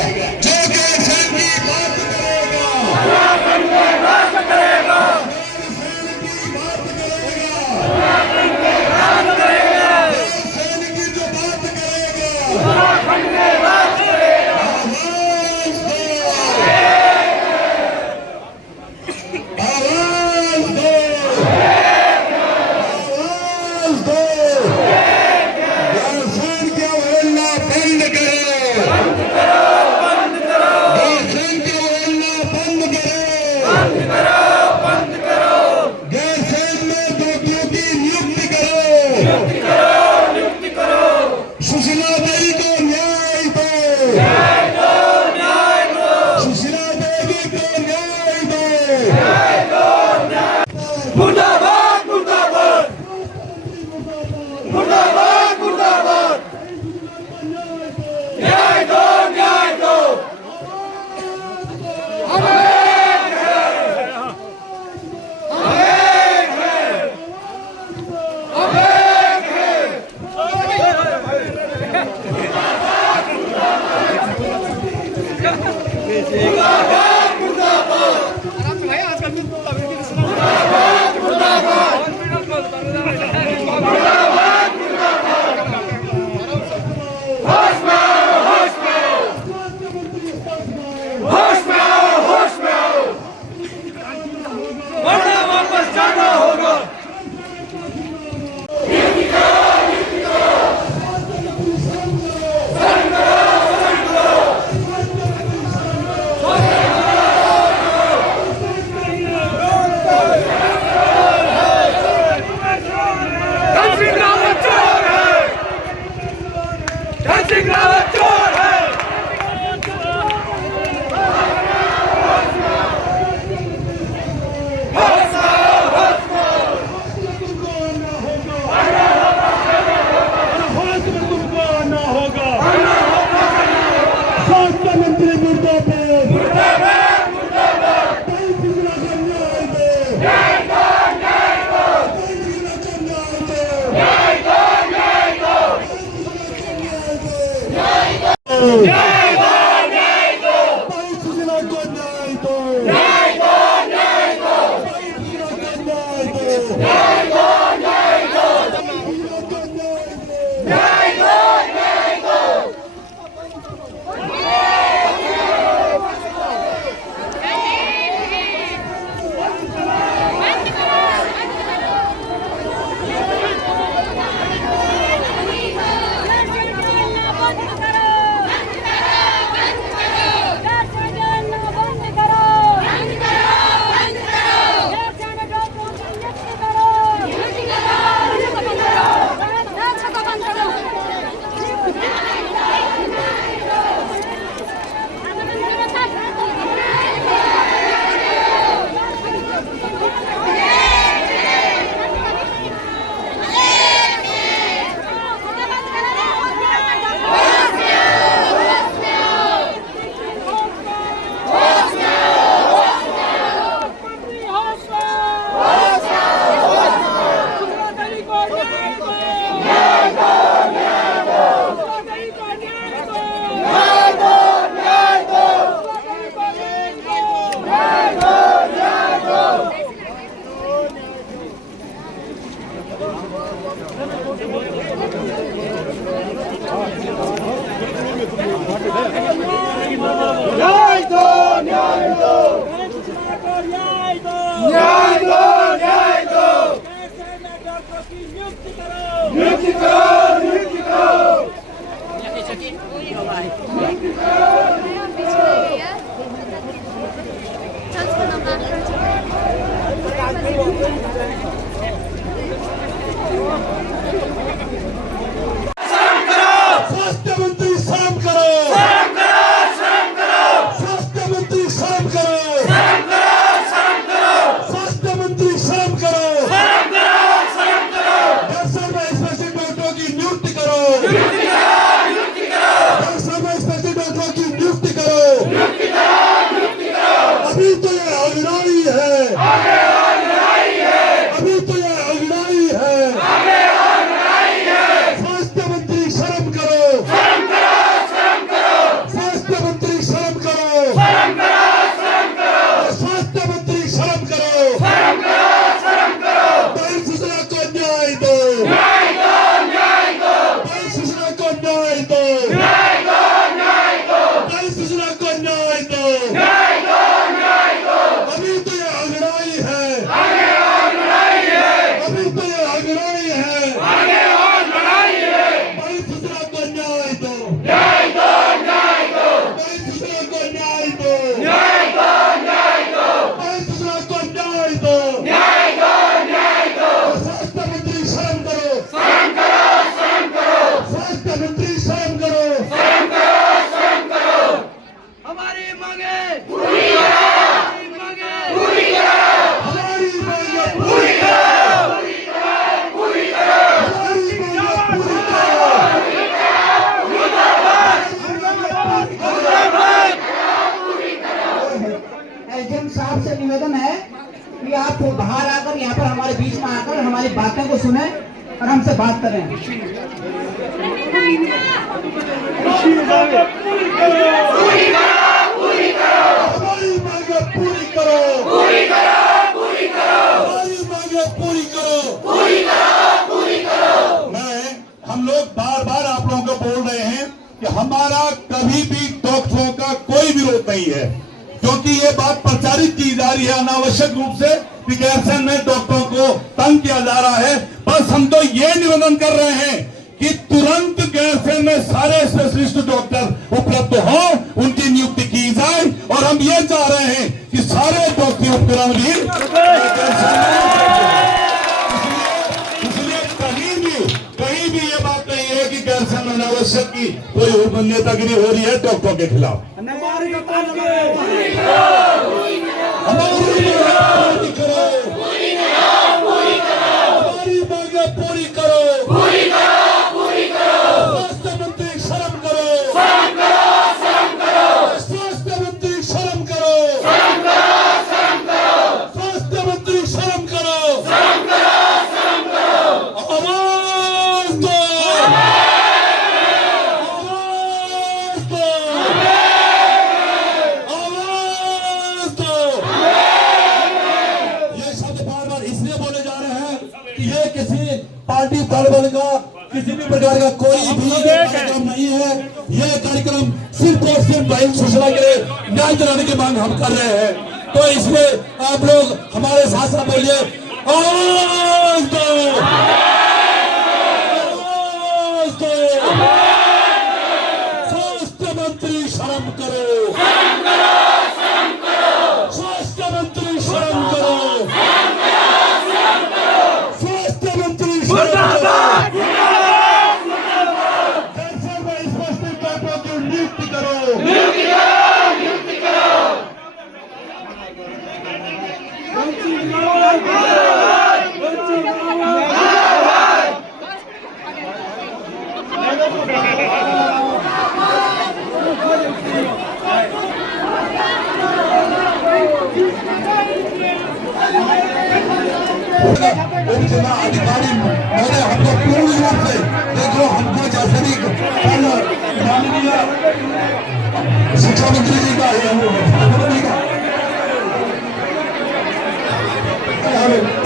जो गैरसैंण की बात करेगा, उत्तराखंड में राज करेगा, गैरसैंण की बात करेगा, उत्तराखंड में राज करेगा, गैरसैंण की जो बात करेगा, उत्तराखंड में राज करेगा। आवाज दो, आवाज दो, आवाज दो, गैरसैंण की अवहेलना बंद करो, बंद करो, बंद करो, गैरसैंण की अवहेलना बंद करो, बंद करो, बंद करो, गैरसैंण में दोषियों की नियुक्ति करो, नियुक्ति करो, नियुक्ति करो, सुशीला देवी को न्याय दो, न्याय दो, न्याय दो, सुशीला देवी को न्याय दो, न्याय दो, न्याय। मुर्दाबाद, मुर्दाबाद, मुर्दाबाद, मुर्दाबाद, न्याय दो, न्याय दो। हम एक हैं, हम एक हैं, हम एक हैं। मुर्दाबाद, मुर्दाबाद, मुर्दाबाद, मुर्दाबाद, मुर्दाबाद, मुर्दाबाद। होश में आओ, होश में आओ, होश में आओ, होश में आओ, वरना वापस जाना होगा। नियुक्ति करो, नियुक्ति करो, शरण करो, शरण करो, धन सिंह रावत चोर है, धन सिंह रावत चोर है। होश में आओ, होश में आओ, स्वास्थ्य मंत्री मुर्दाबाद, मुर्दाबाद, मुर्दाबाद, न्याय दो, न्याय दो, न्याय दो, न्याय दो, न्याय दो, न्याय दो, न्याय दो, सुशीला को न्याय दो, न्याय दो, न्याय दो, न्याय दो, न्याय दो, न्याय दो, न्याय दो। न्याय दो, न्याय दो, न्याय दो, न्याय दो, नियुक्ति करो, नियुक्ति करो, नियुक्ति स्वास्थ्य मंत्री शर्म करो, शर्म करो, शर्म करो, स्वास्थ्य मंत्री शर्म करो, शर्म करो, शर्म करो, स्वास्थ्य मंत्री शर्म करो, शर्म करो, शर्म करो, गैरसैंण में स्पेशल डॉक्टरों की यहाँ पर हमारे बीच में आकर हमारी बातें को सुने और हमसे बात करें। हमारी मांगे पूरी करो, पूरी करो, पूरी करो, हमारी मांगे पूरी करो, पूरी करो, पूरी करो। हम लोग बार बार आप लोगों को बोल रहे हैं कि हमारा कभी भी डॉक्टरों का कोई विरोध नहीं है, क्योंकि ये बात प्रचारित की जा रही है अनावश्यक रूप से कि गैरसैंण में डॉक्टरों को तंग किया जा रहा है। बस हम तो ये निवेदन कर रहे हैं कि तुरंत गैरसैंण में सारे स्पेशलिस्ट डॉक्टर उपलब्ध हो, उनकी नियुक्ति की जाए। और हम ये चाह रहे हैं कि सारे डॉक्टरी उपकरण भी कहीं भी ये बात नहीं है कि गैरसैंण में अनावश्यक की कोई नेतागिरी हो रही है डॉक्टरों के खिलाफ। हमारी पूरी करो, हमारी मांगे पूरी करो, स्वास्थ्य मंत्री शर्म करो, स्वास्थ्य मंत्री शर्म करो, स्वास्थ्य मंत्री शर्म करो, आवाज दो, आवाज दो, आवाज दो। ये शब्द बार बार इसलिए बोले जा रहे हैं कि ये किसी पार्टी दल का किसी भी प्रकार का कोई भी कार्यक्रम नहीं है। यह कार्यक्रम सिर्फ और सिर्फ भाई सूचना के लिए न्याय दिलाने की मांग हम कर रहे हैं। तो इसलिए आप लोग हमारे साथ साथ बोलिए, आवाज दो, आवाज दो, स्वास्थ्य मंत्री शर्म करो, स्वास्थ्य मंत्री शर्म करो, स्वास्थ्य मंत्री शर्म करो। गैरसैंण में स्पेशलिस्ट डॉक्टरों की नियुक्ति करो, जिला अधिकारी महोदय हमको पूर्ण रूप से देखो, हमको जैसे भी कल माननीय शिक्षा मंत्री जी का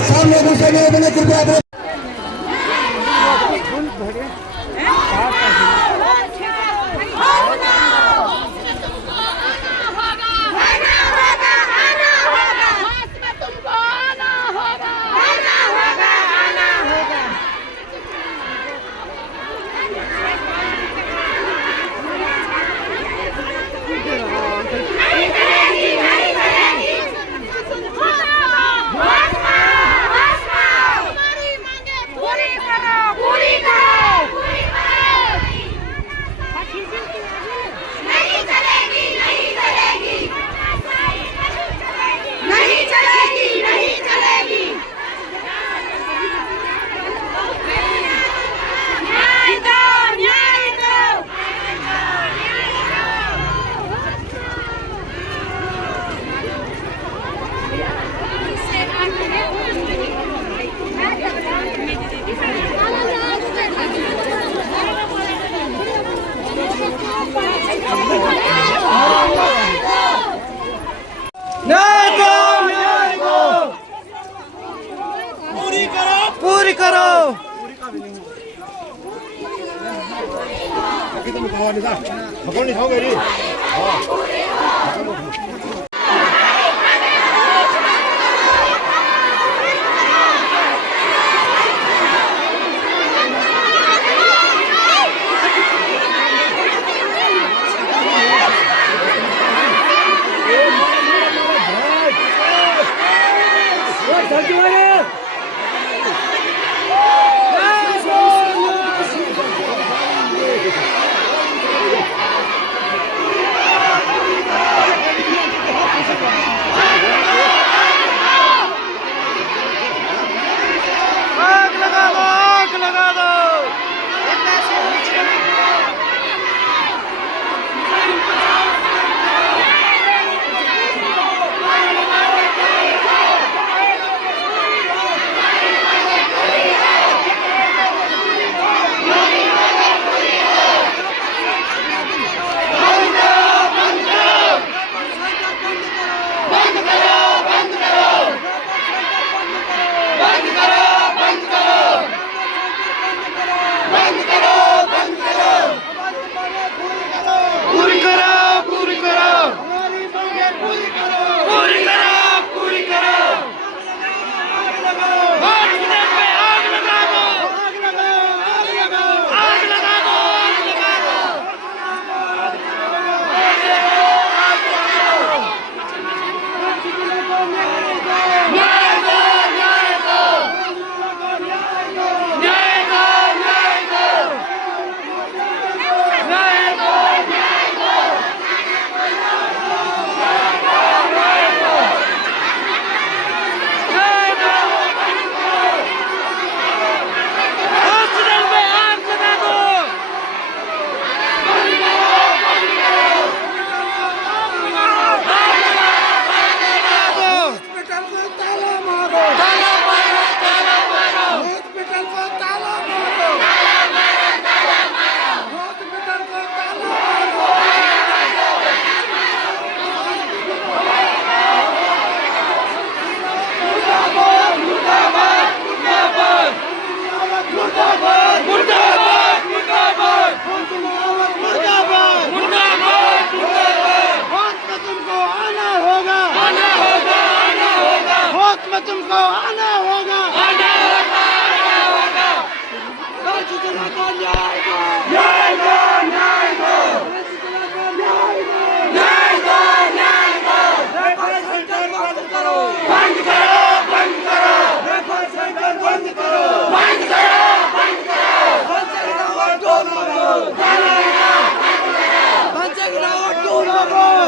सब लोगों से मेरे कृपया पूरी करो।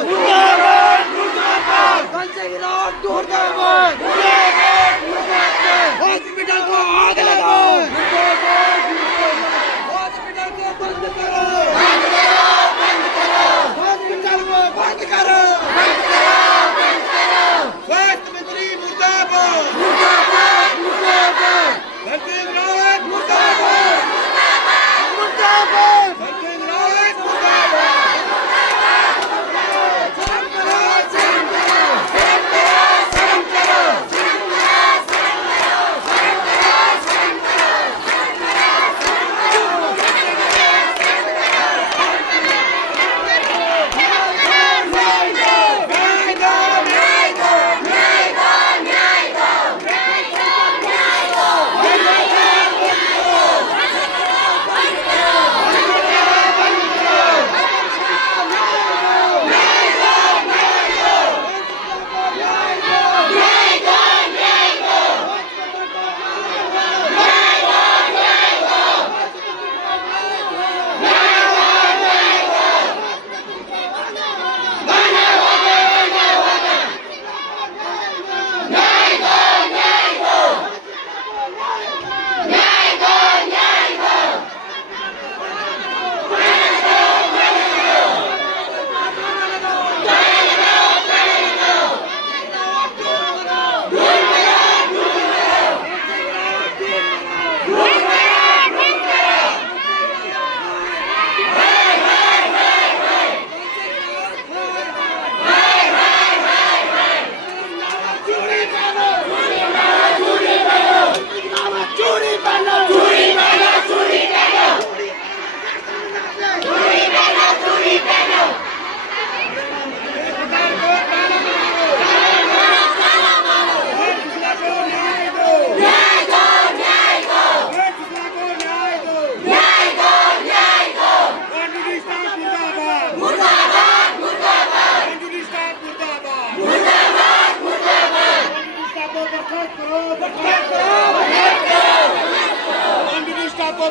मुर्दाबाद मुर्दाबाद संजय राउत मुर्दाबाद मुर्दाबाद मुर्दाबाद हॉस्पिटल को आग लगाओ हॉस्पिटल को बंद करो हॉस्पिटल को बंद करो स्वास्थ्य मंत्री मुर्दाबाद मुर्दाबाद मुर्दाबाद संजय राउत मुर्दाबाद मुर्दाबाद संजय राउत मुर्दाबाद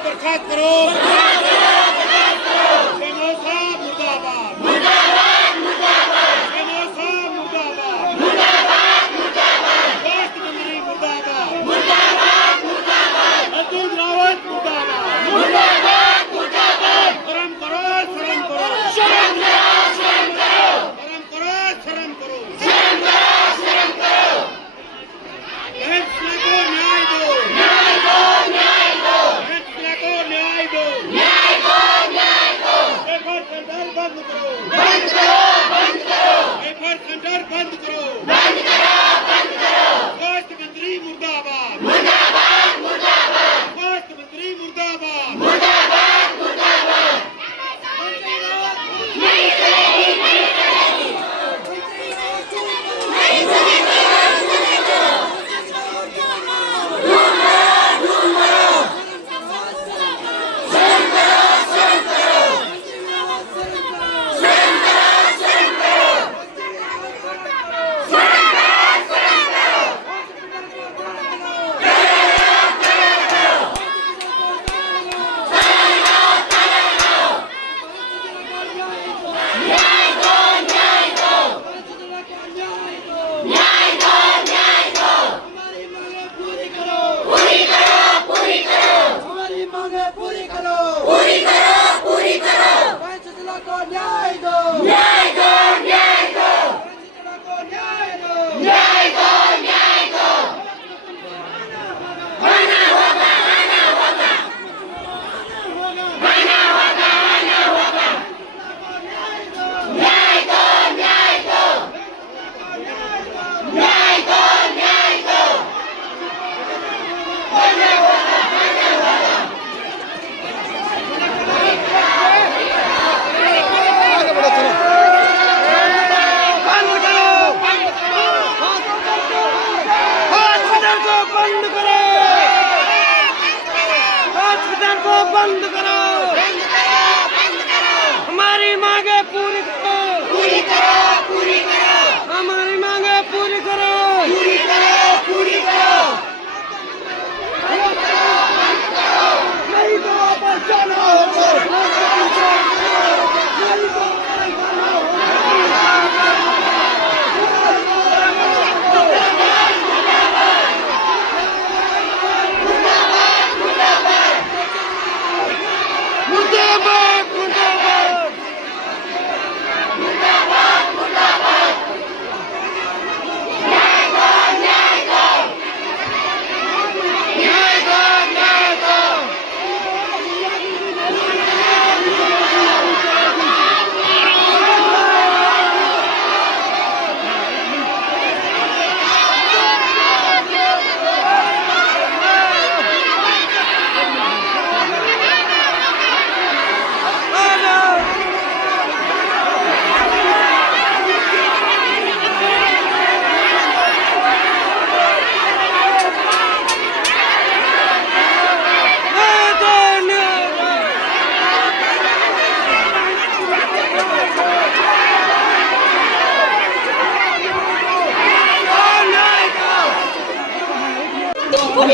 बर्खास्त करो सेनोसा मुर्दाबाद मुर्दाबाद मुर्दाबाद सेनोसा मुर्दाबाद मुर्दाबाद मुर्दाबाद स्वास्थ्य मंत्री मुर्दाबाद मुर्दाबाद मुर्दाबाद अर्जुन रावत मुर्दाबाद मुर्दाबाद मुर्दाबाद शर्म करो शर्म करो शर्म करो शर्म करो शर्म करो शर्म करो शर्म करो फैसले को न्याय दो न्याय दो न्याय दो फैसले को न्याय दो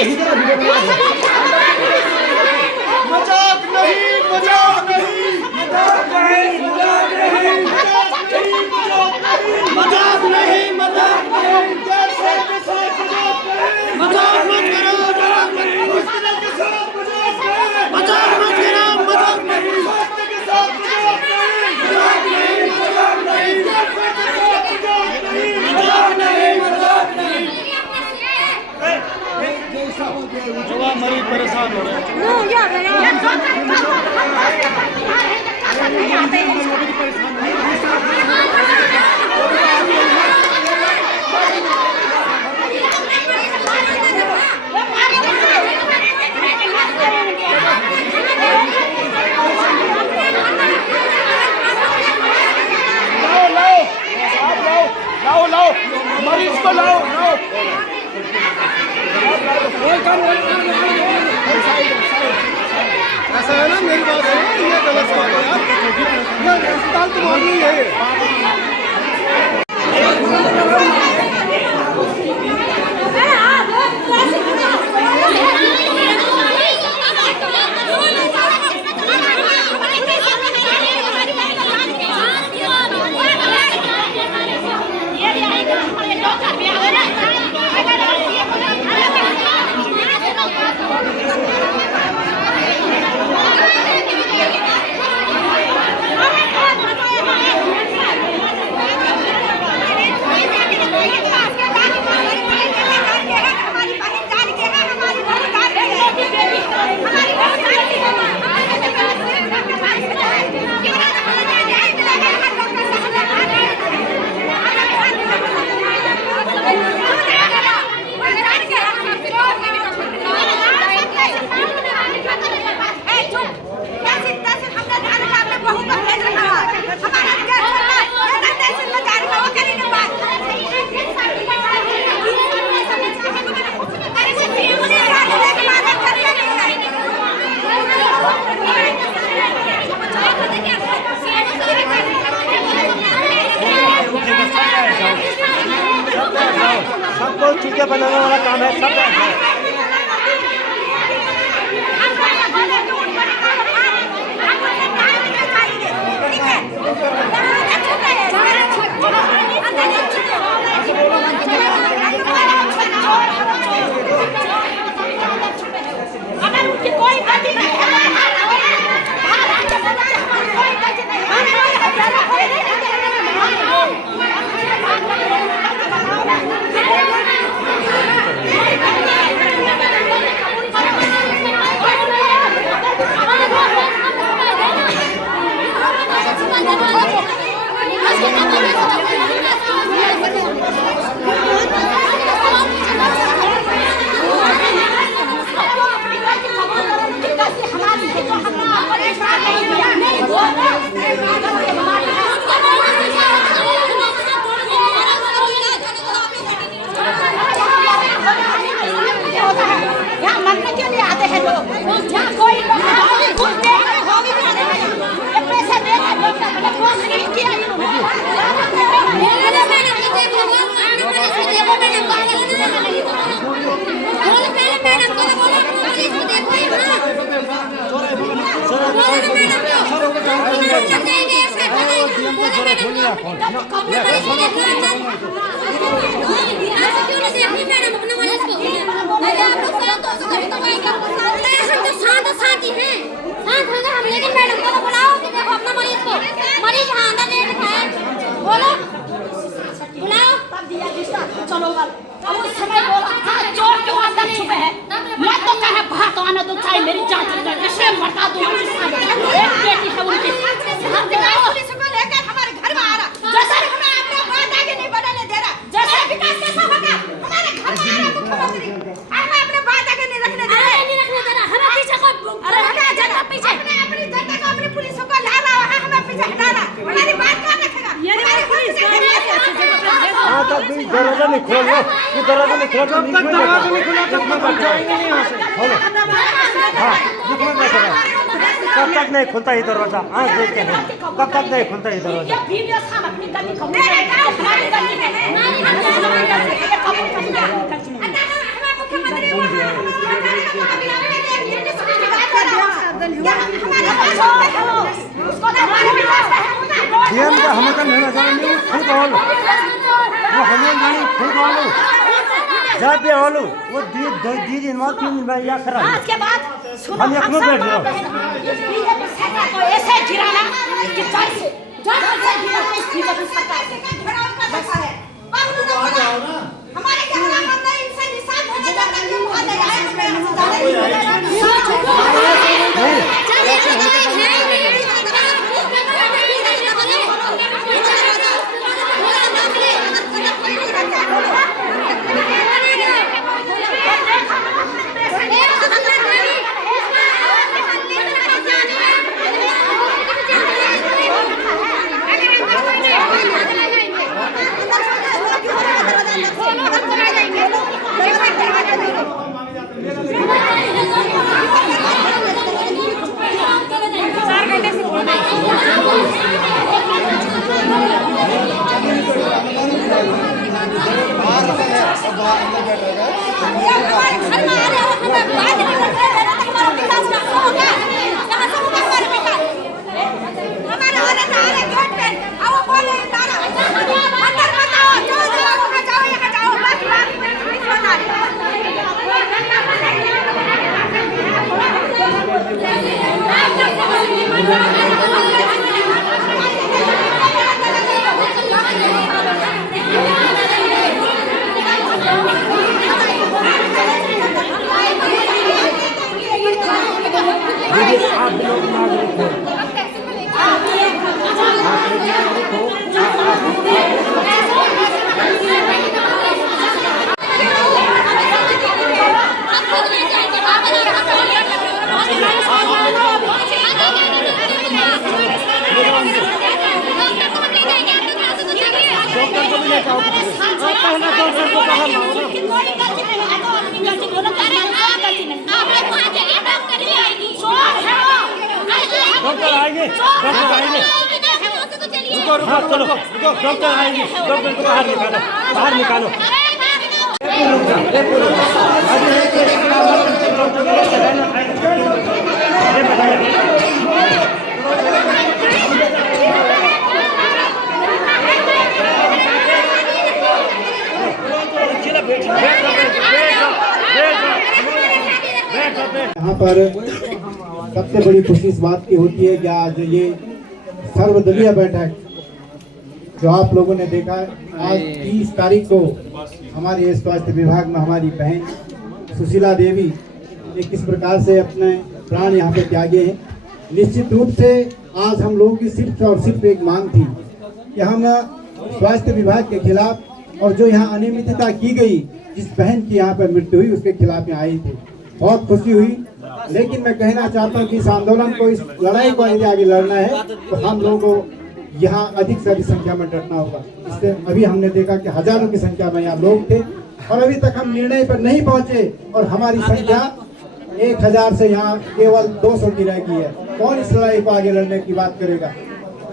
मजाक नहीं, मजाक नहीं, मजाक नहीं, मजाक नहीं, मजाक नहीं, जैसे के साथ मजाक मत करो, मजाक नहीं, मुश्किल के साथ मजाक मत करो, मजाक नहीं, स्वास्थ्य के साथ मजाक नहीं, मजाक नहीं, मजाक नहीं, जैसे के साथ मजाक नहीं, मजाक नहीं, जवाब मरीज परेशान हो रहे हैं। लाओ मरीज को लाओ ऐसा है ना, मेरी बात है, ये गलत बात है यार, ये अस्पताल तुम्हारी ही है। सबको चीजें बनाने वाला काम है, सब अगर उनकी कोई गलती नहीं है, चलो अब उस समय बोला चोर क्यों अंदर छुपे हैं, मैं तो कहे बाहर तो आने दो, चाहे मेरी जान चली जाए, इसे मरता दो। एक बेटी है उनकी, पुलिस को लेकर हमारे घर में आ रहा, जैसे हमें अपने बात आगे नहीं बढ़ाने दे रहा, जैसे विकास कैसा होगा, हमारे घर में आ रहा मुख्यमंत्री, हमें अपने बात आगे नहीं रखने दे रहा, हमें पीछे को हटा जाना, पीछे अपनी जनता को अपनी पुलिस को ला रहा है, हमें पीछे हटा रहा, हमारी बात कौन रखेगा? हाँ तब भी दरवाजा नहीं खोलना, ये दरवाजा नहीं खोलना, जब तक दरवाजा नहीं खुला तब तक हम जाएंगे नहीं यहाँ से। हाँ निकलना पड़ेगा, कब तक नहीं खुलता ये दरवाजा? हाँ देखते हैं कब तक नहीं खुलता ये दरवाजा। मुख्यमंत्री डीएम का हमें का नहीं जाने फुल कॉल वो हमें जाने फुल कॉल जाते वालों वो दी दिन में 3 दिन बाद या करा आज के बाद सुनो हम एक में बैठ जाओ बीजेपी सरकार को ऐसे गिराना कि जैसे बीजेपी सरकार से हमारे क्या हम नहीं इनसे निशान होने जाता क्यों भाग डॉक्टर आएंगे हाँ चलो डॉक्टर आएंगे डॉक्टर को बाहर निकालो यहाँ पर सबसे बड़ी खुशी इस बात की होती है कि आज ये सर्वदलीय बैठक जो आप लोगों ने देखा आज 30 तारीख को हमारे स्वास्थ्य विभाग में हमारी बहन सुशीला देवी ये किस प्रकार से अपने प्राण यहाँ पे त्यागे हैं। निश्चित रूप से आज हम लोगों की सिर्फ और सिर्फ एक मांग थी कि हम स्वास्थ्य विभाग के खिलाफ और जो यहाँ अनियमितता की गई जिस बहन की यहाँ पर मृत्यु हुई उसके खिलाफ यहाँ आए थे। बहुत खुशी हुई, लेकिन मैं कहना चाहता हूँ कि इस आंदोलन को इस लड़ाई को यदि आगे लड़ना है तो हम लोगों को यहाँ अधिक से अधिक संख्या में डटना होगा। इससे अभी हमने देखा कि हजारों की संख्या में यहाँ लोग थे और अभी तक हम निर्णय पर नहीं पहुँचे और हमारी संख्या 1000 से यहाँ केवल 200 की रह गई है। कौन इस लड़ाई को आगे लड़ने की बात करेगा?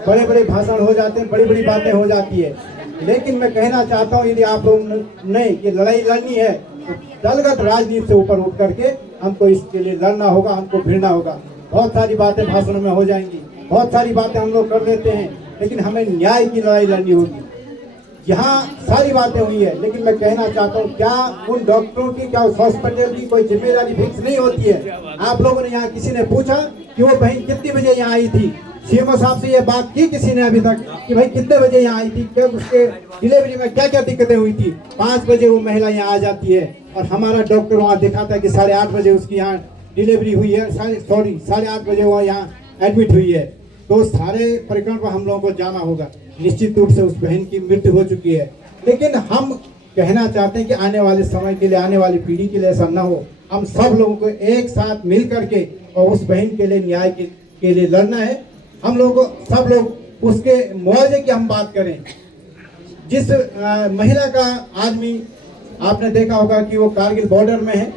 बड़े बड़े भाषण हो जाते हैं, बड़ी बड़ी बातें हो जाती है, लेकिन मैं कहना चाहता हूँ यदि आप लोग ने ये लड़ाई लड़नी है तो दलगत राजनीति से ऊपर उठ करके हमको इसके लिए लड़ना होगा, हमको भिड़ना होगा। बहुत सारी बातें भाषण में हो जाएंगी, बहुत सारी बातें हम लोग कर लेते हैं, लेकिन हमें न्याय की लड़ाई लड़नी होगी। यहाँ सारी बातें हुई है, लेकिन मैं कहना चाहता हूँ क्या उन डॉक्टरों की, क्या उस हॉस्पिटल की कोई जिम्मेदारी फिक्स नहीं होती है? आप लोगों ने यहाँ किसी ने पूछा कि वो बहन कितनी बजे यहाँ आई थी? सीएमओ साहब से ये बात की किसी ने अभी तक कि भाई कितने बजे यहाँ आई थी, क्या उसके डिलीवरी में क्या क्या दिक्कतें हुई थी? 5 बजे वो महिला यहाँ आ जाती है और हमारा डॉक्टर वहाँ दिखाता है कि 8:30 बजे उसकी यहाँ डिलीवरी हुई है, 8:30 बजे वो यहाँ एडमिट हुई है। तो सारे प्रकरण पर हम लोगों को जाना होगा। निश्चित रूप से उस बहन की मृत्यु हो चुकी है, लेकिन हम कहना चाहते हैं कि आने वाले समय के लिए, आने वाली पीढ़ी के लिए ऐसा न हो। हम सब लोगों को एक साथ मिल करके और उस बहन के लिए न्याय के लिए लड़ना है। हम लोगों को, सब लोग उसके मुआवजे की हम बात करें। जिस महिला का आदमी आपने देखा होगा कि वो कारगिल बॉर्डर में है,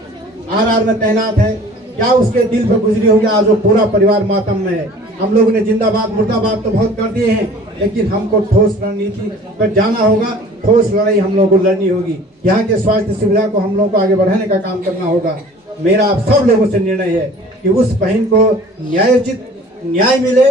आरआर में तैनात है, क्या उसके दिल पर गुजरी होगी? आज वो पूरा परिवार मातम में है। हम लोगों ने जिंदाबाद मुर्दाबाद तो बहुत कर दिए हैं, लेकिन हमको ठोस रणनीति पर जाना होगा, ठोस लड़ाई हम लोगों को लड़नी होगी। यहाँ के स्वास्थ्य सुविधा को हम लोगों को आगे बढ़ाने का काम करना होगा। मेरा आप सब लोगों से निर्णय है कि उस बहन को न्याय मिले,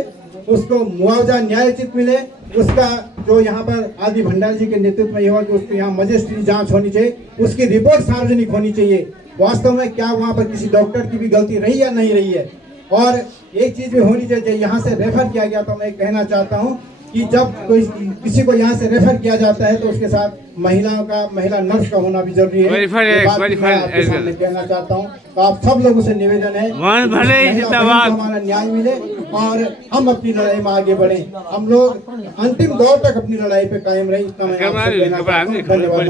उसको मुआवजा न्यायोचित मिले। उसका जो यहाँ पर आदि भंडारी जी के नेतृत्व में हुआ कि उसको यहाँ मजिस्ट्रेट जांच होनी चाहिए, उसकी रिपोर्ट सार्वजनिक होनी चाहिए। वास्तव में क्या वहाँ पर किसी डॉक्टर की भी गलती रही या नहीं रही है। और एक चीज भी होनी चाहिए, यहाँ से रेफर किया गया तो मैं कहना चाहता हूँ कि जब कोई किसी को यहाँ से रेफर किया जाता है तो उसके साथ महिला नर्स का होना भी जरूरी है। ये बात मैं आपके सामने कहना चाहता हूँ। तो आप सब लोगों से निवेदन है हमारा न्याय मिले और हम अपनी लड़ाई में आगे बढ़े। हम लोग अंतिम दौर तक अपनी लड़ाई पे कायम रहे। इतना मैं आपसे कहना चाहता हूं। धन्यवाद।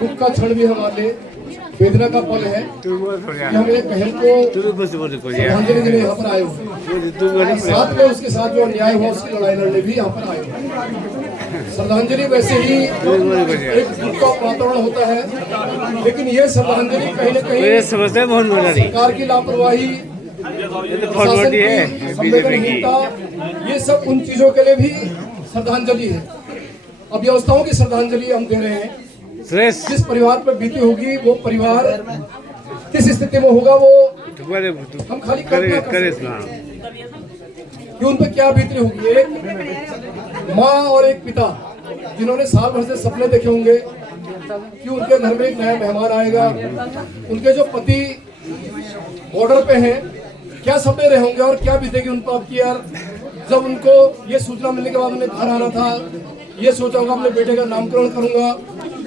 दुख का क्षण भी हमारे वेदना का पल है कि हम एक बहन को श्रद्धांजलि देने यहाँ पर आए हुए, साथ में उसके साथ जो अन्याय हुआ उसकी लड़ाई लड़ने भी यहाँ पर आए हुए। श्रद्धांजलि वैसे ही एक दुख का वातावरण होता है, लेकिन ये श्रद्धांजलि कहीं न कहीं सरकार की लापरवाही, शासन की संवेदनहीनता, ये सब उन चीजों के लिए भी श्रद्धांजलि है। अब व्यवस्थाओं की श्रद्धांजलि हम दे रहे हैं। जिस परिवार पर बीती होगी वो परिवार किस स्थिति में होगा वो हम खाली कल्पना कर सकते हैं कि उन पर क्या बीती होगी। एक माँ और एक पिता जिन्होंने साल भर से सपने देखे होंगे कि उनके घर में एक नया मेहमान आएगा, उनके जो पति बॉर्डर पे हैं, क्या सपने रहे होंगे और क्या बीतेगी उन पर कि यार जब उनको ये सूचना मिलने के बाद उन्हें घर आना था, ये सोचा होगा अपने बेटे का नामकरण करूंगा,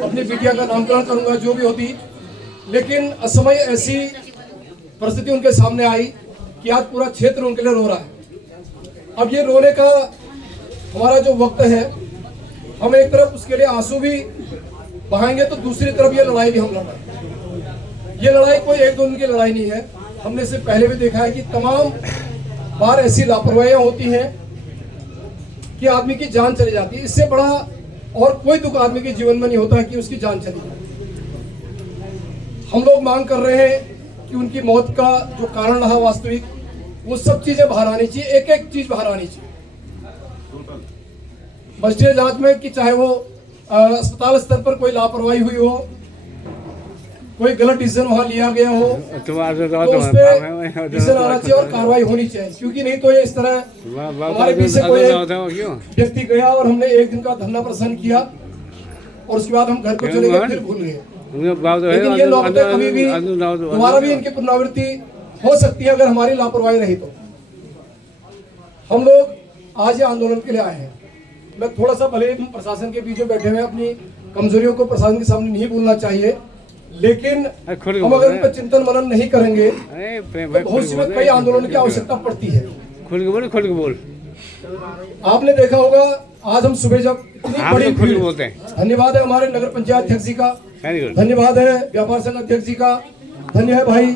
अपनी बिटिया का नामकरण करूंगा, जो भी होती। लेकिन असमय ऐसी परिस्थिति उनके सामने आई कि आज पूरा क्षेत्र उनके लिए रो रहा है। अब ये रोने का हमारा जो वक्त है, हम एक तरफ उसके लिए आंसू भी बहाएंगे तो दूसरी तरफ ये लड़ाई भी हम लड़ रहे हैं। ये लड़ाई कोई एक दो दिन की लड़ाई नहीं है। हमने इससे पहले भी देखा है कि तमाम बार ऐसी लापरवाहियां होती हैं कि आदमी की जान चली जाती है। इससे बड़ा और कोई दुख आदमी के जीवन में नहीं होता कि उसकी जान चली जाए। हम लोग मांग कर रहे हैं कि उनकी मौत का जो कारण रहा वास्तविक, वो सब चीजें बाहर आनी चाहिए, एक एक चीज बाहर आनी चाहिए मजिस्ट्रेट जांच में, कि चाहे वो अस्पताल स्तर पर कोई लापरवाही हुई हो, कोई गलत डिसीजन वहां लिया गया हो, तो उस पर डिसीजन आना चाहिए और कार्रवाई होनी चाहिए। क्योंकि नहीं तो ये इस तरह हमारे बीच से कोई व्यक्ति गया और हमने एक दिन का धरना प्रदर्शन किया और उसके बाद हम घर को चले गए, फिर भूल गए। लेकिन ये नौबतें कभी भी दोबारा भी इनकी पुनरावृत्ति हो सकती है अगर हमारी लापरवाही रही तो। हम लोग आज ये आंदोलन के लिए आए हैं। मैं थोड़ा सा, भले हम प्रशासन के बीच में बैठे हुए, अपनी कमजोरियों को प्रशासन के सामने नहीं भूलना चाहिए, लेकिन हम अगर उन पर चिंतन मनन नहीं करेंगे तो भविष्य में कई आंदोलन की आवश्यकता पड़ती है। खुल के बोल। आपने देखा होगा आज हम सुबह जब इतनी बड़ी भीड़ बोलते हैं, धन्यवाद है हमारे नगर पंचायत अध्यक्ष जी का, धन्यवाद है व्यापार संघ अध्यक्ष जी का, धन्य है भाई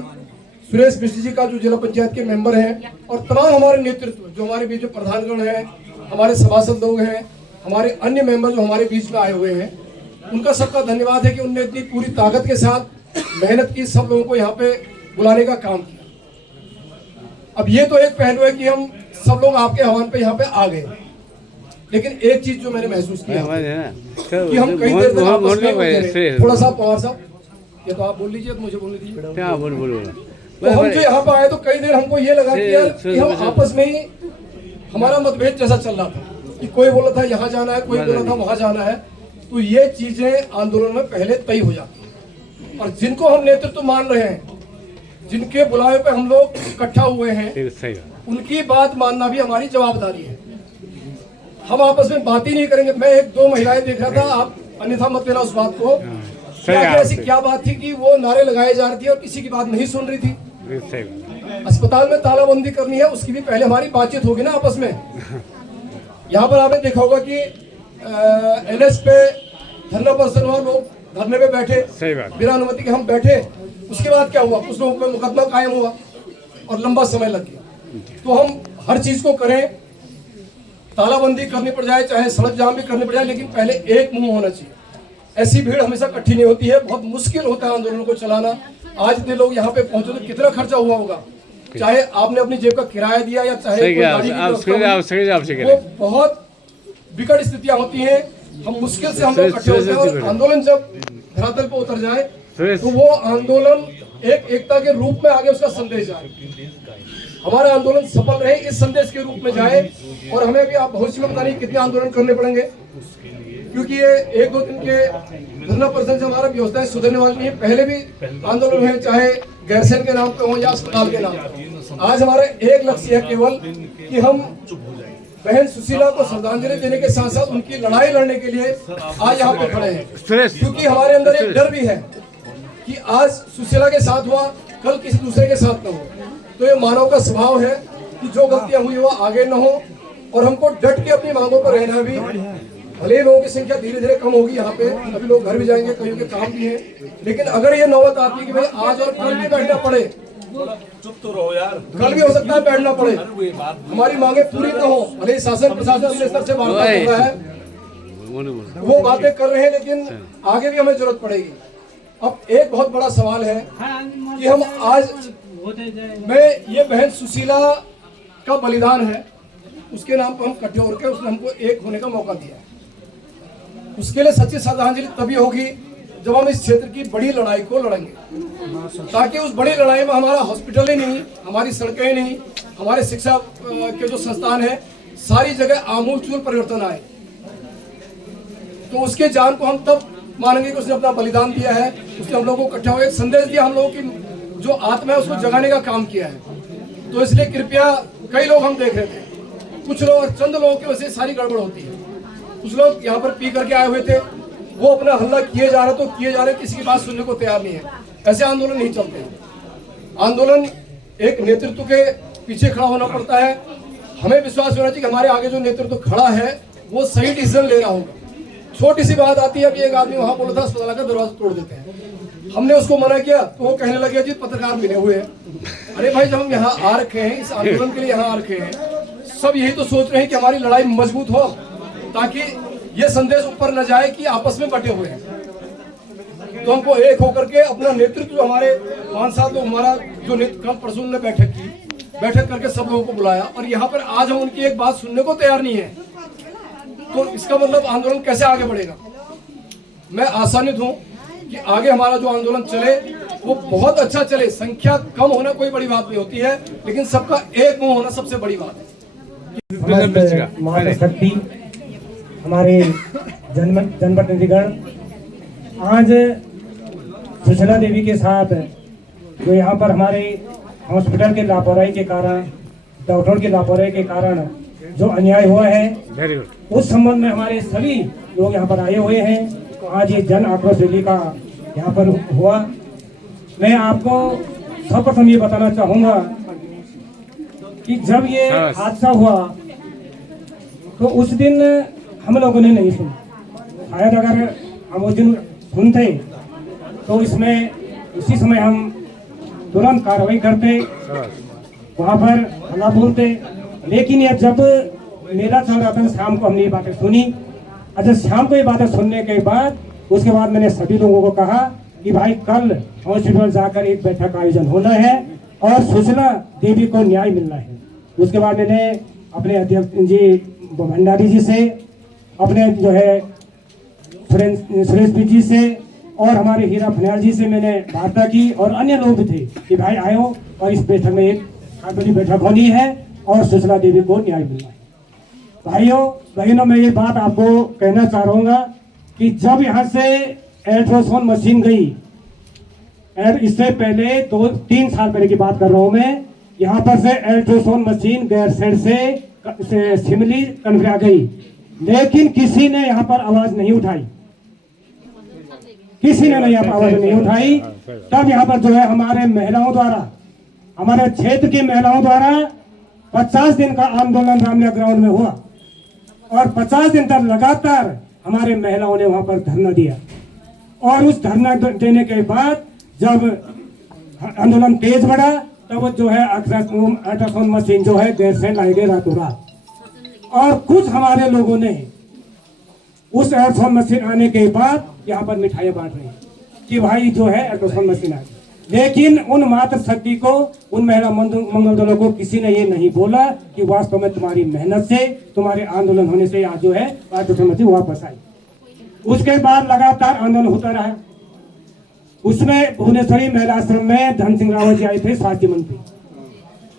सुरेश मिश्र जी का जो जिला पंचायत के मेंबर हैं, और तमाम हमारे नेतृत्व जो हमारे बीच में प्रधानगण है, हमारे सभासद लोग हैं, हमारे अन्य मेंबर जो हमारे बीच में आए हुए हैं, उनका सबका धन्यवाद है कि उनने इतनी पूरी ताकत के साथ मेहनत की, सब लोगों को यहाँ पे बुलाने का काम किया। अब ये तो एक पहलू है कि हम सब लोग आपके आह्वान पे यहाँ पे आ गए, लेकिन एक चीज जो मैंने महसूस किया कि हम कई देर तक आपस में, थोड़ा सा पवार साहब, ये तो आप बोल लीजिए, तो मुझे बोलने दीजिए। तो हम जो यहाँ पे आए तो कई देर हमको ये लगा कि यार कि हम आपस में ही हमारा मतभेद जैसा चल रहा था कि कोई बोला था यहाँ जाना है, कोई बोला था वहां जाना है। तो ये चीजें आंदोलन में पहले तय हो जाती, और जिनको हम नेतृत्व मान रहे हैं, जिनके बुलावे पे हम लोग इकट्ठा हुए हैं, उनकी बात मानना भी हमारी जवाबदारी है। हम आपस में बात ही नहीं करेंगे। मैं एक दो महिलाएं देख रहा था, आप अन्यथा मत लेना उस बात को, ऐसी क्या बात थी कि वो नारे लगाए जा रही थी और किसी की बात नहीं सुन रही थी। अस्पताल में तालाबंदी करनी है, उसकी भी पहले हमारी बातचीत होगी ना आपस में। यहाँ पर आपने देखा होगा कि NS पे धरना प्रदर्शन हुआ, लोग धरने पे बैठे बिना अनुमति के, हम बैठे, उसके बाद क्या हुआ, कुछ लोगों पे मुकदमा कायम हुआ और लंबा समय लग गया। तो हम हर चीज को करें, तालाबंदी करनी पड़ जाए, चाहे सड़क जाम भी करनी पड़ जाए, लेकिन पहले एक मुंह होना चाहिए। ऐसी भीड़ हमेशा इकट्ठी नहीं होती है, बहुत मुश्किल होता है आंदोलन को चलाना। आज इतने लोग यहाँ पे पहुंचे तो कितना खर्चा हुआ होगा, चाहे आपने अपनी जेब का किराया दिया या चाहे वो बहुत विकट स्थितियां होती हैं। हम मुश्किल से हम लोग इकट्ठे होते हैं, और आंदोलन जब धरातल पर उतर जाए तो वो आंदोलन एक एकता के रूप में आगे उसका संदेश जाए, हमारा आंदोलन सफल रहे इस संदेश के रूप में जाए। और हमें भी आप भविष्य में पता नहीं कितने आंदोलन करने पड़ेंगे, क्योंकि ये 1-2 दिन के धरना प्रदर्शन से हमारा व्यवस्थाएं सुधरने वाली नहीं है। पहले भी आंदोलन हुए, चाहे गैरसैंण के नाम पे हो या अस्पताल के नाम पे। आज हमारा एक लक्ष्य है केवल कि हम बहन सुशीला को श्रद्धांजलि देने के साथ साथ उनकी लड़ाई लड़ने के लिए आज यहाँ पे खड़े हैं, क्योंकि हमारे अंदर एक डर भी है कि आज सुशीला के साथ हुआ, कल किसी दूसरे के साथ न हो। तो ये मानव का स्वभाव है कि जो गलतियां हुई वो आगे न हो, और हमको डट के अपनी मांगों पर रहना भी। भले ही लोगों की संख्या धीरे धीरे कम होगी यहाँ पे, अभी लोग घर भी जाएंगे, कहीं के काम भी है, लेकिन अगर ये नौबत आती है कि भाई आज और कल भी बैठना पड़े, चुप तो रहो यार, कल भी हो सकता है बैठना पड़े, हमारी मांगे पूरी न हो, भले ही शासन प्रशासन अपने स्तर से वार्ता कर रहा है, वो बातें कर रहे हैं, लेकिन आगे भी हमें जरूरत पड़ेगी। अब एक बहुत बड़ा सवाल है कि हम आज में ये बहन सुशीला का बलिदान है, उसके नाम पर हम इकट्ठे होकर उसने हमको एक होने का मौका दिया है। उसके लिए सच्ची श्रद्धांजलि तभी होगी जब हम इस क्षेत्र की बड़ी लड़ाई को लड़ेंगे, ताकि उस बड़ी लड़ाई में हमारा हॉस्पिटल ही नहीं, हमारी सड़कें नहीं, हमारे शिक्षा के जो संस्थान है, सारी जगह आमूलचूल परिवर्तन आए। तो उसके जान को हम तब मानेंगे कि उसने अपना बलिदान दिया है, उसने हम लोगों को इकट्ठा होकर संदेश दिया, हम लोगों की जो आत्मा है उसको जगाने का काम किया है। तो इसलिए कृपया, कई लोग हम देख रहे थे, कुछ लोग और चंद लोगों की वजह से सारी गड़बड़ होती है। कुछ लोग यहाँ पर पी करके आए हुए थे, वो अपना हल्ला किए जा रहे तो किए जा रहे, किसी की बात सुनने को तैयार नहीं है। ऐसे आंदोलन नहीं चलते हैं। आंदोलन एक नेतृत्व के पीछे खड़ा होना पड़ता है। हमें विश्वास होना चाहिए कि हमारे आगे जो नेतृत्व खड़ा है वो सही डिसीजन ले रहा होगा। छोटी सी बात आती है, अभी एक आदमी वहां बोला था अस्पताल का दरवाजा तोड़ देते हैं, हमने उसको मना किया तो वो कहने लगे जी पत्रकार मिले हुए हैं। अरे भाई, जब हम यहाँ आ रखे हैं, इस आंदोलन के लिए यहाँ आ रखे हैं, सब यही तो सोच रहे हैं कि हमारी लड़ाई मजबूत हो, ताकि ये संदेश ऊपर न जाए कि आपस में बटे हुए हैं। तो हमको एक होकर के अपना नेतृत्व, हमारे 5 साल तो हमारा जो कल परसों ने बैठक करके सब लोगों को बुलाया, और यहाँ पर आज हम उनकी एक बात सुनने को तैयार नहीं है, तो इसका मतलब आंदोलन कैसे आगे बढ़ेगा। मैं आशान्वित हूँ कि आगे हमारा जो आंदोलन चले वो बहुत अच्छा चले। संख्या कम होना कोई बड़ी बात नहीं होती है, लेकिन सबका एक मुंह होना सबसे बड़ी बात है। शक्ति हमारे जनप्रतिनिधिगण आज सुशीला देवी के साथ जो यहाँ पर हमारे हॉस्पिटल के लापरवाही के कारण, डॉक्टर की लापरवाही के कारण जो अन्याय हुआ है, उस संबंध में हमारे सभी लोग यहाँ पर आए हुए हैं। तो आज ये जन आक्रोश रैली का यहाँ पर हुआ। मैं आपको सर्वप्रथम ये बताना चाहूँगा कि जब ये हादसा हुआ तो उस दिन हम लोगों ने नहीं सुना। शायद अगर हम उस दिन सुनते तो इसमें उसी समय हम तुरंत कार्रवाई करते, वहाँ पर हल्ला बोलते। लेकिन ये जब मेला चल रहा था, शाम को हमने ये बातें सुनी। अच्छा, शाम को ये बातें सुनने के बाद उसके बाद मैंने सभी लोगों को कहा कि भाई कल हॉस्पिटल जाकर एक बैठक का आयोजन होना है और सुशीला देवी को न्याय मिलना है। उसके बाद मैंने अपने अध्यक्ष जी भंडारी जी से, अपने जो है सुरेश जी से और हमारे हीरा फनियाल जी से मैंने वार्ता की, और अन्य लोग भी थे कि भाई आयो और इस बैठक में एक बड़ी बैठक होनी है और सुशीला देवी को न्याय मिलना है। भाइयों बहनों, मैं ये बात आपको कहना चाह रहा हूँ कि जब यहाँ से अल्ट्रासाउंड मशीन गई, इससे पहले 2-3 साल पहले की बात कर रहा हूँ मैं, यहाँ पर से अल्ट्रासाउंड मशीन गैरसैंण से शिमली कन्फ्रा गई, लेकिन किसी ने यहाँ पर आवाज नहीं उठाई, किसी ने यहाँ पर आवाज नहीं उठाई। तब यहाँ पर जो है हमारे महिलाओं द्वारा, हमारे क्षेत्र की महिलाओं द्वारा 50 दिन का आंदोलन रामलीला ग्राउंड में हुआ, और 50 दिन तक लगातार हमारे महिलाओं ने वहां पर धरना दिया। और उस धरना देने के बाद जब आंदोलन तेज बढ़ा, तब जो है अल्ट्रासाउंड मशीन जो है गैरसैंण लाई गई रातों रात। और कुछ हमारे लोगों ने उस अल्ट्रासाउंड मशीन आने के बाद यहाँ पर मिठाइयां बांट रही कि भाई जो है अल्ट्रासाउंड मशीन आ गई। लेकिन उन मातृ शक्ति को, उन महिला मंगल दलों को किसी ने ये नहीं बोला कि वास्तव में तुम्हारी मेहनत से, तुम्हारे आंदोलन होने से आज जो है अल्ट्रासाउंड मशीन वापस आई। उसके बाद लगातार आंदोलन होता रहा, उसमें भुवनेश्वरी महिला आश्रम में धन सिंह रावत जी आए थे, स्वास्थ्य मंत्री।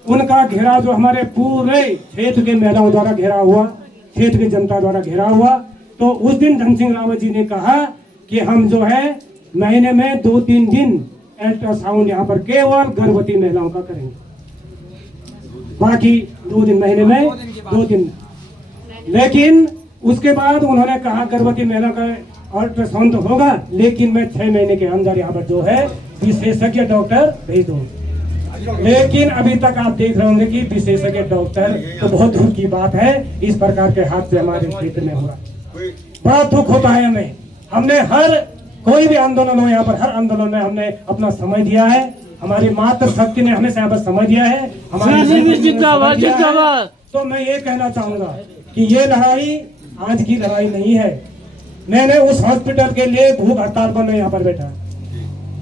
उनका घेराव जो हमारे पूरे क्षेत्र के महिलाओं द्वारा घेरा हुआ, क्षेत्र की जनता द्वारा घेरा हुआ, तो उस दिन धन सिंह रावत जी ने कहा कि हम जो है महीने में 2-3 दिन अल्ट्रासाउंड यहाँ पर केवल गर्भवती महिलाओं का करेंगे, बाकी 2 दिन, महीने में 2 दिन। लेकिन उसके बाद उन्होंने कहा गर्भवती महिला का अल्ट्रासाउंड तो होगा, लेकिन मैं 6 महीने के अंदर यहाँ पर जो है विशेषज्ञ डॉक्टर भेज दूंगा। लेकिन अभी तक आप देख रहे होंगे कि विशेषज्ञ डॉक्टर तो बहुत दुख की बात है, इस प्रकार के हादसे हमारे क्षेत्र में हो रहा है। बड़ा दुख होता है हमें। हमने हर कोई भी आंदोलन हो, यहाँ पर हर आंदोलन में हमने अपना समय दिया है, हमारी मातृ शक्ति ने हमें यहाँ पर समय दिया है, तो मैं ये कहना चाहूंगा कि ये लड़ाई आज की लड़ाई नहीं है। मैंने उस हॉस्पिटल के लिए भूख हड़ताल पर मैं यहाँ पर बैठा,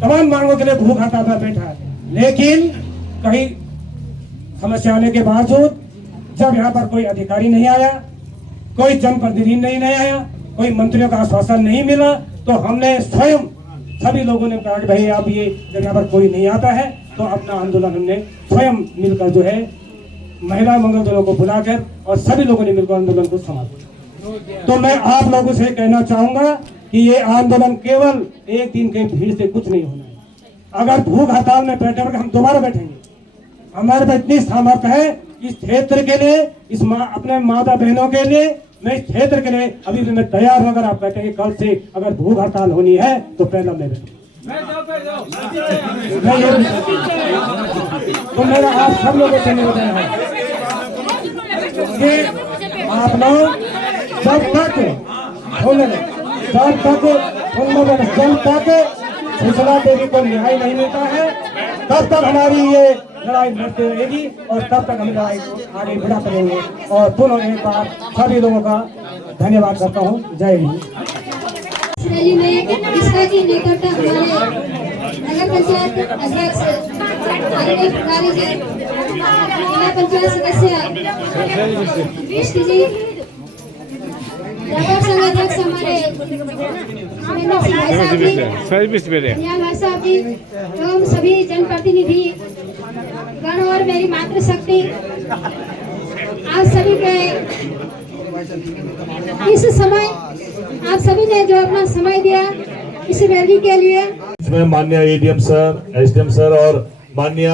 तमाम मांगों के लिए भूख हड़ताल पर बैठा, लेकिन कहीं समस्या आने के बावजूद जब यहाँ पर कोई अधिकारी नहीं आया, कोई जनप्रतिनिधि नहीं आया, कोई मंत्रियों का आश्वासन नहीं मिला, तो हमने स्वयं सभी लोगों ने कहा कि भाई अब ये जब यहाँ पर कोई नहीं आता है तो अपना आंदोलन हमने स्वयं मिलकर जो है महिला मंगल दलों को बुलाकर और सभी लोगों ने मिलकर आंदोलन को संभाला। तो मैं आप लोगों से कहना चाहूंगा कि ये आंदोलन केवल एक दिन के भीड़ से कुछ नहीं होना है। अगर भूख हड़ताल में बैठे हम दोबारा बैठेंगे, हमारे पास इतनी सामर्थ्य है इस क्षेत्र के लिए, अपने माता बहनों के लिए, मैं इस क्षेत्र के लिए अभी भी मैं तैयार हूं। अगर आप कहते हैं कल से अगर भूख हड़ताल होनी है तो पहला मैं तो मेरा आप सब लोगों से निवेदन है कि आप लोग जब तक सुशीला देवी को न्याय नहीं मिलता है तब तक हमारी ये लड़ाई लड़ते रहेगी और तब तक हम लड़ाई आगे बढ़ाते रहेंगे। और पुनः एक बार सभी लोगों का धन्यवाद करता हूँ। जय हिंद। रैली में इसका की नेतृत्व हमारे नगर पंचायत अध्यक्ष आरिफ गारी जी, जिला पंचायत सदस्य जी, व्यापार संघ अध्यक्ष हमारे साहब जी एवं सभी जनप्रतिनिधि गण और मेरी मातृशक्ति, आप सभी के इस समय आप सभी ने जो अपना समय दिया इस रैली के लिए, इसमें माननीय एडीएम सर, एसडीएम सर और माननीय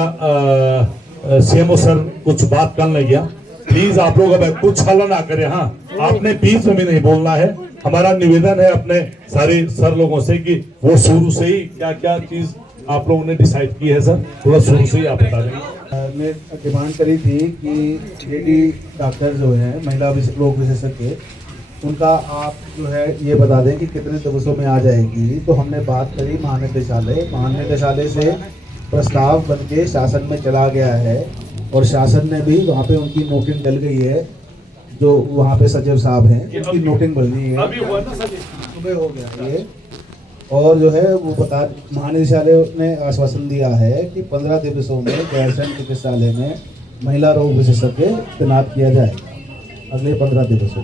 सीएमओ सर कुछ बात कर नहीं गया। प्लीज आप लोग अब कुछ हल्ला ना करें। हाँ, आपने बीच में भी नहीं बोलना है। हमारा निवेदन है अपने सारे सर लोगों से कि वो शुरू से ही क्या क्या चीज आप लोगों ने डिसाइड की है सर, थोड़ा शुरू से ही आप बता दें। मैं डिमांड करी थी कि लेडी डॉक्टर जो है महिला रोग विशेषज्ञ, उनका आप जो है ये बता दें कि कितने दिवसों में आ जाएगी। तो हमने बात करी महानिदेशालय से प्रस्ताव बन के शासन में चला गया है और शासन ने भी वहाँ पे उनकी नोटिंग डल गई है। जो वहाँ पे सचिव साहब हैं उनकी नोटिंग बदली है, सुबह हो गया ये। और जो है वो बता महानिदेशालय ने आश्वासन दिया है कि 15 दिवसों में गैरसैंण चिकित्सालय में महिला रोग विशेषज्ञ तैनात किया जाए अगले 15 दिवसों।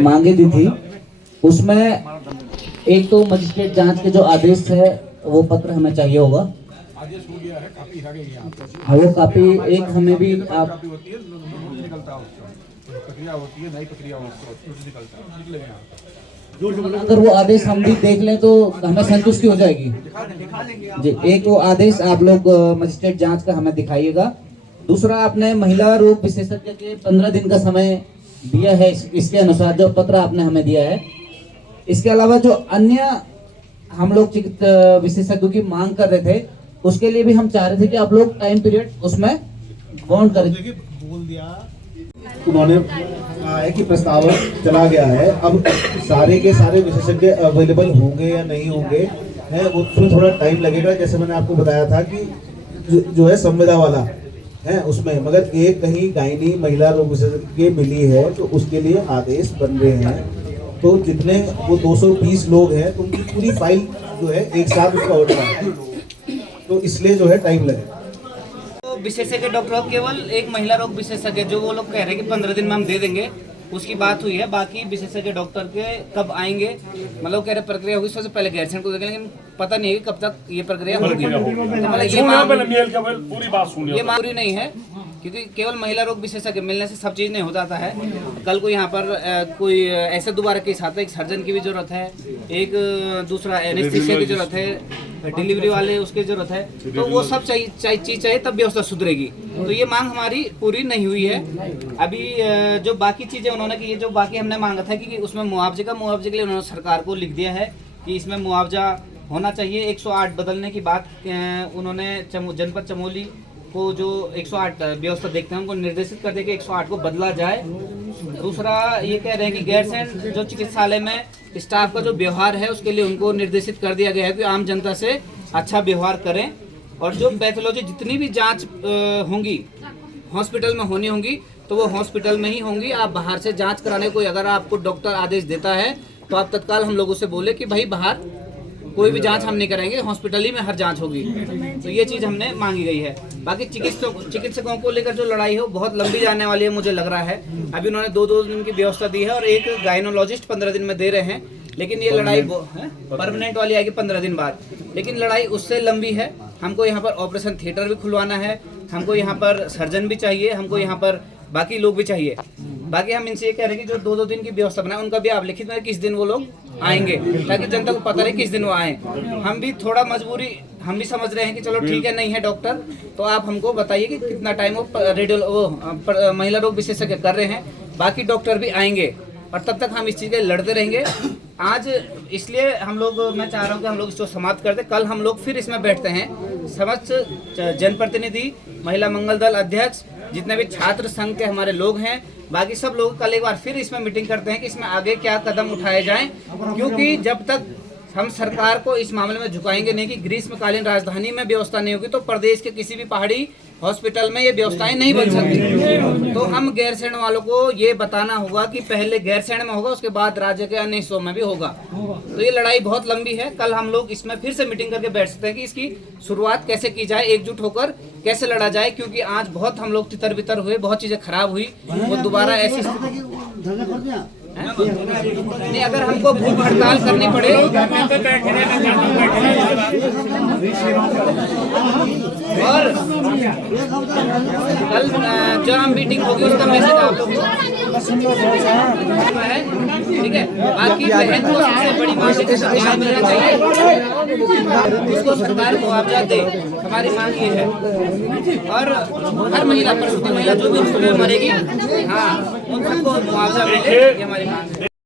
मांगे दी थी, उसमें एक तो मजिस्ट्रेट जांच के जो आदेश है वो पत्र हमें चाहिए होगा। हाँ, वो कापी एक हमें भी आप अगर वो आदेश हम भी देख लें तो हमें संतुष्टि हो जाएगी जी। एक वो आदेश आप लोग मजिस्ट्रेट जांच का हमें दिखाइएगा। दूसरा, आपने महिला रोग विशेषज्ञ के 15 दिन का समय दिया है, इसके अनुसार जो पत्र आपने हमें दिया है। इसके अलावा जो अन्य हम लोग विशेषज्ञों की मांग कर रहे थे उसके लिए भी हम चाह रहे थे कि आप लोग टाइम पीरियड उसमें बाउंड करें। बोल दिया, उन्होंने कहा है कि प्रस्ताव चला गया है। अब सारे के सारे विशेषज्ञ अवेलेबल होंगे या नहीं होंगे है, उसमें थोड़ा टाइम लगेगा। जैसे मैंने आपको बताया था कि जो है संविदा वाला है उसमें, मगर एक कहीं गायनी महिला रोग विशेषज्ञ मिली है तो उसके लिए आदेश बन रहे हैं। तो जितने वो 220 लोग हैं तो उनकी पूरी फाइल जो है एक साथ उसका ऑर्डर है, तो इसलिए जो है टाइम लगेगा। विशेषज्ञ डॉक्टर केवल एक महिला रोग विशेषज्ञ जो वो लोग कह रहे हैं कि 15 दिन में हम दे देंगे, उसकी बात हुई है। बाकी विशेषज्ञ डॉक्टर के कब आएंगे, मतलब कह रहे प्रक्रिया होगी, सबसे पहले गैरसैंण को देखेंगे, लेकिन पता नहीं है कि कब तक ये प्रक्रिया होगी। तो मतलब ये मांग पूरी नहीं है, क्योंकि केवल महिला रोग विशेषज्ञ मिलने से सब चीज़ नहीं हो जाता है। कल को यहाँ पर कोई ऐसे दोबारा केस आता है, एक सर्जन की भी जरूरत है, एक दूसरा एनेस्थीसिया की जरूरत है, डिलीवरी वाले उसकी जरूरत है, तो वो सब चीज़ चाहिए तब व्यवस्था सुधरेगी। तो ये मांग हमारी पूरी नहीं हुई है। अभी जो बाकी चीज़ें उन्होंने की, जो बाकी हमने मांगा था कि उसमें मुआवजे के लिए उन्होंने सरकार को लिख दिया है कि इसमें मुआवजा होना चाहिए। 108 बदलने की बात उन्होंने जनपद चमोली को जो 108 व्यवस्था देखते हैं उनको निर्देशित कर दे कि 108 को बदला जाए। दूसरा ये कह रहे हैं कि गैरसैंण जो चिकित्सालय में स्टाफ का जो व्यवहार है उसके लिए उनको निर्देशित कर दिया गया है कि आम जनता से अच्छा व्यवहार करें, और जो पैथोलॉजी जितनी भी जांच होंगी हॉस्पिटल में होनी होंगी तो वो हॉस्पिटल में ही होंगी। आप बाहर से जांच कराने को अगर आपको डॉक्टर आदेश देता है तो आप तत्काल हम लोगों से बोले कि भाई बाहर कोई भी जांच हम नहीं करेंगे, हॉस्पिटल ही में हर जांच होगी। तो ये चीज़ हमने मांगी गई है। बाकी चिकित्सकों को लेकर जो लड़ाई है वो बहुत लंबी जाने वाली है मुझे लग रहा है। अभी उन्होंने 2 दिन की व्यवस्था दी है और एक गायनोलॉजिस्ट 15 दिन में दे रहे हैं, लेकिन ये लड़ाई परमानेंट वाली आएगी 15 दिन बाद, लेकिन लड़ाई उससे लंबी है। हमको यहाँ पर ऑपरेशन थिएटर भी खुलवाना है, हमको यहाँ पर सर्जन भी चाहिए, हमको यहाँ पर बाकी लोग भी चाहिए। बाकी हम इनसे ये कह रहे हैं कि जो 2-2 दिन की व्यवस्था बनाए उनका भी आप लिखित में किस दिन वो लोग आएंगे, ताकि जनता को पता रहे किस दिन वो आए। हम भी थोड़ा मजबूरी हम भी समझ रहे हैं कि चलो ठीक है, नहीं है डॉक्टर तो आप हमको बताइए कि कितना टाइम वो महिला रोग विशेषज्ञ कर रहे हैं, बाकी डॉक्टर भी आएंगे और तब तक हम इस चीज़ के लड़ते रहेंगे। आज इसलिए हम लोग, मैं चाह रहा हूँ कि हम लोग इसको समाप्त कर दें। कल हम लोग फिर इसमें बैठते हैं, समस्त जनप्रतिनिधि, महिला मंगल दल अध्यक्ष, जितने भी छात्र संघ के हमारे लोग हैं, बाकी सब लोग कल एक बार फिर इसमें मीटिंग करते हैं कि इसमें आगे क्या कदम उठाए जाएं, क्योंकि जब तक हम सरकार को इस मामले में झुकाएंगे नहीं कि ग्रीष्मकालीन राजधानी में व्यवस्था नहीं होगी तो प्रदेश के किसी भी पहाड़ी हॉस्पिटल में ये व्यवस्थाएं नहीं बन सकती। तो हम गैरसैंण वालों को ये बताना होगा कि पहले गैरसैंण में होगा, उसके बाद राज्य के अन्य हिस्सों में भी होगा। तो ये लड़ाई बहुत लंबी है। कल हम लोग इसमें फिर से मीटिंग करके बैठ सकते हैं कि इसकी शुरुआत कैसे की जाए, एकजुट होकर कैसे लड़ा जाए, क्योंकि आज बहुत हम लोग तितर बितर हुए, बहुत चीजें खराब हुई, वो दोबारा ऐसी नहीं, अगर हमको भूख हड़ताल करनी पड़े और कल जो हम मीटिंग होगी उसका मैसेज आप लोग है, ठीक है। बाकी बहन को सबसे बड़ी मासिक सहायता मिलना चाहिए, उसको सरकार मुआवजा दे, हमारी मांग ये है। और हर महिला, प्रसूति महिला जो भी मरेगी, हाँ, उन सबको मुआवजा मिले, ये हमारी मांग है।